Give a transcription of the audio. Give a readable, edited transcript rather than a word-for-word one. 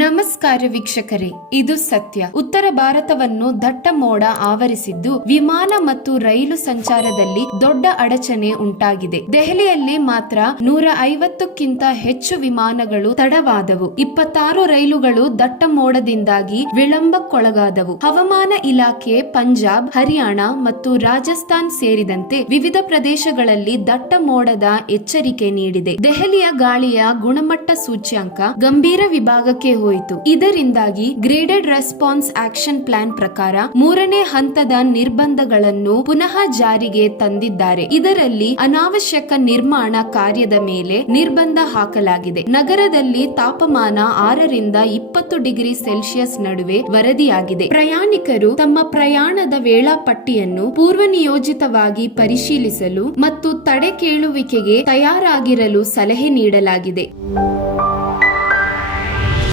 ನಮಸ್ಕಾರ ವೀಕ್ಷಕರೇ, ಇದು ಸತ್ಯ. ಉತ್ತರ ಭಾರತವನ್ನು ದಟ್ಟ ಮೋಡ ಆವರಿಸಿದ್ದು ವಿಮಾನ ಮತ್ತು ರೈಲು ಸಂಚಾರದಲ್ಲಿ ದೊಡ್ಡ ಅಡಚಣೆ ಉಂಟಾಗಿದೆ. ದೆಹಲಿಯಲ್ಲಿ ಮಾತ್ರ 150ಕ್ಕಿಂತ ಹೆಚ್ಚು ವಿಮಾನಗಳು ತಡವಾದವು. 26 ರೈಲುಗಳು ದಟ್ಟ ಮೋಡದಿಂದಾಗಿ ವಿಳಂಬಕ್ಕೊಳಗಾದವು. ಹವಾಮಾನ ಇಲಾಖೆ ಪಂಜಾಬ್, ಹರಿಯಾಣ ಮತ್ತು ರಾಜಸ್ಥಾನ್ ಸೇರಿದಂತೆ ವಿವಿಧ ಪ್ರದೇಶಗಳಲ್ಲಿ ದಟ್ಟ ಮೋಡದ ಎಚ್ಚರಿಕೆ ನೀಡಿದೆ. ದೆಹಲಿಯ ಗಾಳಿಯ ಗುಣಮಟ್ಟ ಸೂಚ್ಯಂಕ ಗಂಭೀರ ವಿಭಾಗಕ್ಕೆ ಹೋಯಿತು. ಇದರಿಂದಾಗಿ ಗ್ರೇಡೆಡ್ ರೆಸ್ಪಾನ್ಸ್ ಆಕ್ಷನ್ ಪ್ಲಾನ್ ಪ್ರಕಾರ 3ನೇ ಹಂತದ ನಿರ್ಬಂಧಗಳನ್ನು ಪುನಃ ಜಾರಿಗೆ ತಂದಿದ್ದಾರೆ. ಇದರಲ್ಲಿ ಅನಾವಶ್ಯಕ ನಿರ್ಮಾಣ ಕಾರ್ಯದ ಮೇಲೆ ನಿರ್ಬಂಧ ಹಾಕಲಾಗಿದೆ. ನಗರದಲ್ಲಿ ತಾಪಮಾನ 6 ರಿಂದ 20 ಡಿಗ್ರಿ ಸೆಲ್ಸಿಯಸ್ ನಡುವೆ ವರದಿಯಾಗಿದೆ. ಪ್ರಯಾಣಿಕರು ತಮ್ಮ ಪ್ರಯಾಣದ ವೇಳಾಪಟ್ಟಿಯನ್ನು ಪೂರ್ವನಿಯೋಜಿತವಾಗಿ ಪರಿಶೀಲಿಸಲು ಮತ್ತು ತಡೆ ಕೇಳುವಿಕೆಗೆ ತಯಾರಾಗಿರಲು ಸಲಹೆ ನೀಡಲಾಗಿದೆ.